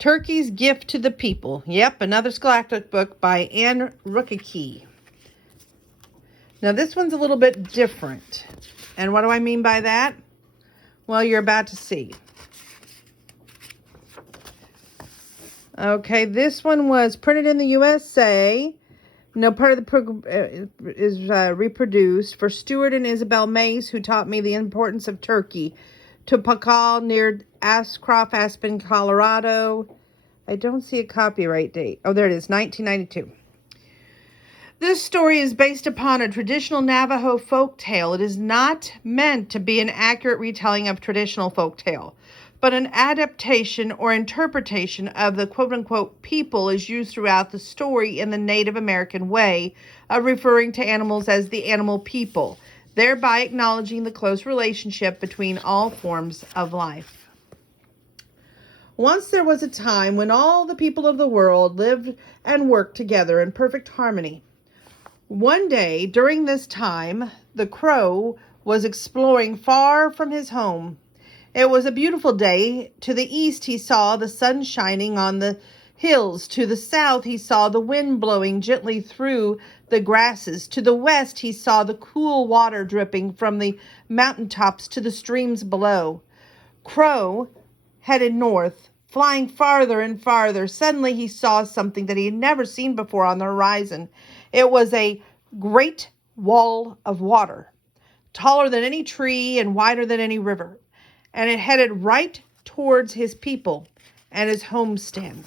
Turkey's Gift to the People. Yep, another scholastic book by rucki. Now this one's a little bit different. And what do I mean by that? Well, you're about to see. Okay, this one was printed in the USA. No part of the program is reproduced. For Stuart and Isabel Mace, who taught me the importance of turkey. To Pacal near Ashcroft, Aspen, Colorado. I don't see a copyright date. Oh, there it is, 1992. This story is based upon a traditional Navajo folk tale. It is not meant to be an accurate retelling of traditional folk tale, but an adaptation or interpretation of the quote-unquote people is used throughout the story in the Native American way of referring to animals as the animal people, thereby acknowledging the close relationship between all forms of life. Once there was a time when all the people of the world lived and worked together in perfect harmony. One day during this time, the crow was exploring far from his home. It was a beautiful day. To the east, he saw the sun shining on the hills. To the south, he saw the wind blowing gently through the grasses. To the west, he saw the cool water dripping from the mountaintops to the streams below. Crow headed north, flying farther and farther. Suddenly, he saw something that he had never seen before on the horizon. It was a great wall of water, taller than any tree and wider than any river. And it headed right towards his people and his homestand.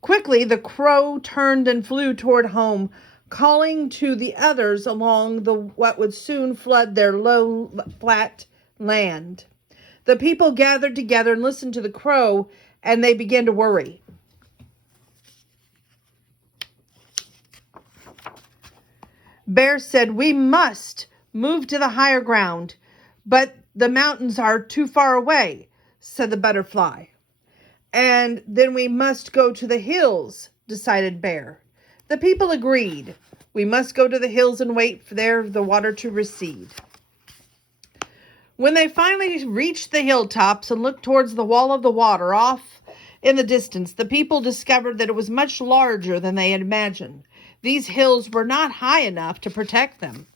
Quickly, the crow turned and flew toward home, calling to the others along what would soon flood their low, flat land. The people gathered together and listened to the crow, and they began to worry. Bear said, "We must move to the higher ground, but the mountains are too far away," said the butterfly. "And then we must go to the hills," decided Bear. The people agreed. We must go to the hills and wait for the water to recede. When they finally reached the hilltops and looked towards the wall of the water off in the distance, the people discovered that it was much larger than they had imagined. These hills were not high enough to protect them.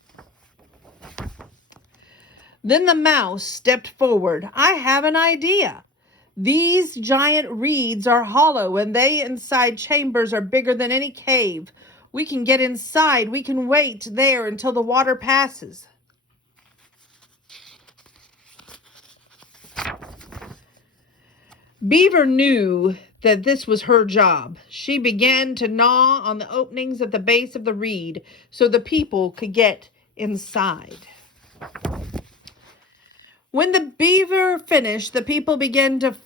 Then the mouse stepped forward. "I have an idea. These giant reeds are hollow, and they inside chambers are bigger than any cave. We can get inside. We can wait there until the water passes." Beaver knew that this was her job. She began to gnaw on the openings at the base of the reed so the people could get inside. When the beaver finished, the people began to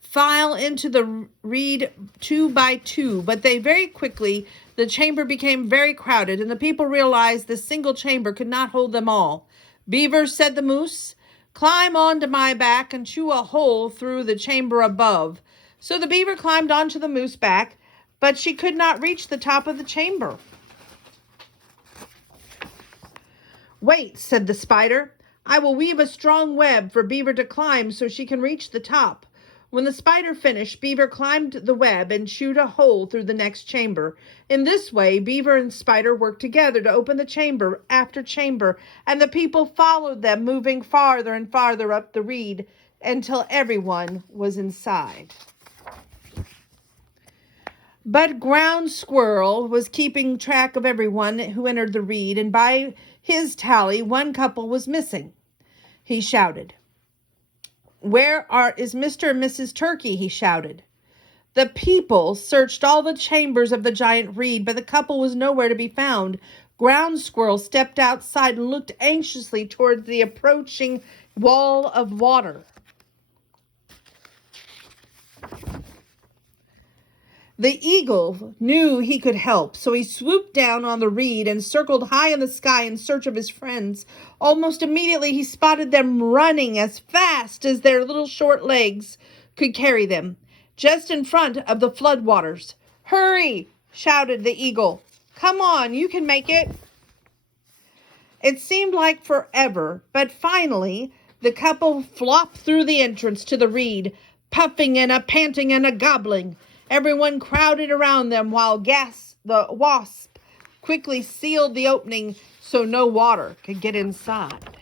file into the reed 2 by 2, but very quickly, the chamber became very crowded, and the people realized the single chamber could not hold them all. "Beaver," said the moose, "climb onto my back and chew a hole through the chamber above." So the beaver climbed onto the moose back, but she could not reach the top of the chamber. "Wait," said the spider. "I will weave a strong web for Beaver to climb so she can reach the top." When the spider finished, Beaver climbed the web and chewed a hole through the next chamber. In this way, Beaver and Spider worked together to open the chamber after chamber, and the people followed them, moving farther and farther up the reed until everyone was inside. But Ground Squirrel was keeping track of everyone who entered the reed, and by his tally, one couple was missing. He shouted. "Where is Mr. and Mrs. Turkey?" he shouted. The people searched all the chambers of the giant reed, but the couple was nowhere to be found. Ground Squirrel stepped outside and looked anxiously toward the approaching wall of water. The eagle knew he could help, so he swooped down on the reed and circled high in the sky in search of his friends. Almost immediately he spotted them running as fast as their little short legs could carry them, just in front of the floodwaters. "Hurry!" shouted the eagle. "Come on, you can make it." It seemed like forever, but finally the couple flopped through the entrance to the reed, puffing and a panting and a gobbling. Everyone crowded around them while the wasp quickly sealed the opening so no water could get inside.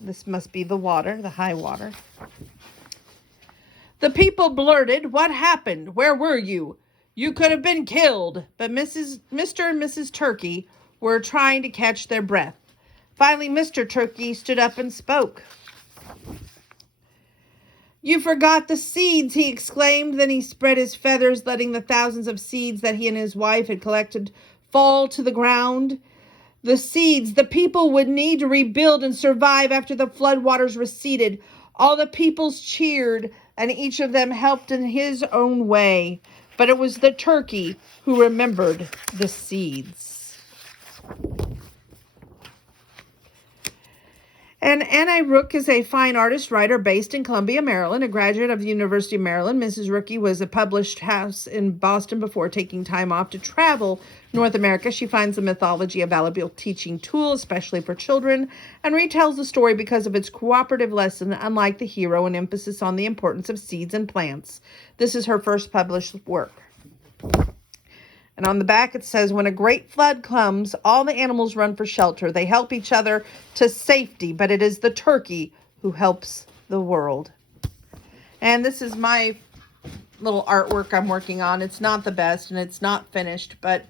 This must be the water, the high water. The people blurted, "What happened? Where were you? You could have been killed." But Mr. and Mrs. Turkey were trying to catch their breath. Finally, Mr. Turkey stood up and spoke. "You forgot the seeds," he exclaimed. Then he spread his feathers, letting the thousands of seeds that he and his wife had collected fall to the ground. The seeds the people would need to rebuild and survive after the floodwaters receded. All the peoples cheered, and each of them helped in his own way. But it was the turkey who remembered the seeds. And Anna Rook is a fine artist writer based in Columbia, Maryland, a graduate of the University of Maryland. Mrs. Rookie was a published house in Boston before taking time off to travel North America. She finds the mythology a valuable teaching tool, especially for children, and retells the story because of its cooperative lesson, unlike the hero, an emphasis on the importance of seeds and plants. This is her first published work. And on the back it says, "When a great flood comes, all the animals run for shelter. They help each other to safety, but it is the turkey who helps the world." And this is my little artwork I'm working on. It's not the best and it's not finished, but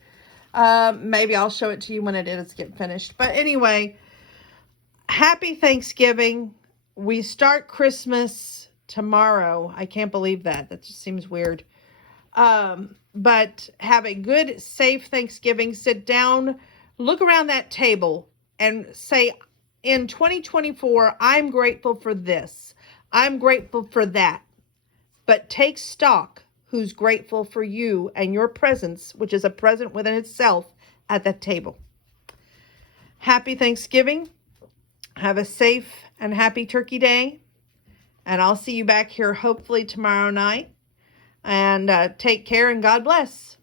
maybe I'll show it to you when it is get finished. But anyway, happy Thanksgiving. We start Christmas tomorrow. I can't believe that. That just seems weird. But have a good, safe Thanksgiving. Sit down, look around that table and say, in 2024, I'm grateful for this. I'm grateful for that. But take stock who's grateful for you and your presence, which is a present within itself at that table. Happy Thanksgiving. Have a safe and happy Turkey Day. And I'll see you back here hopefully tomorrow night. And take care and God bless.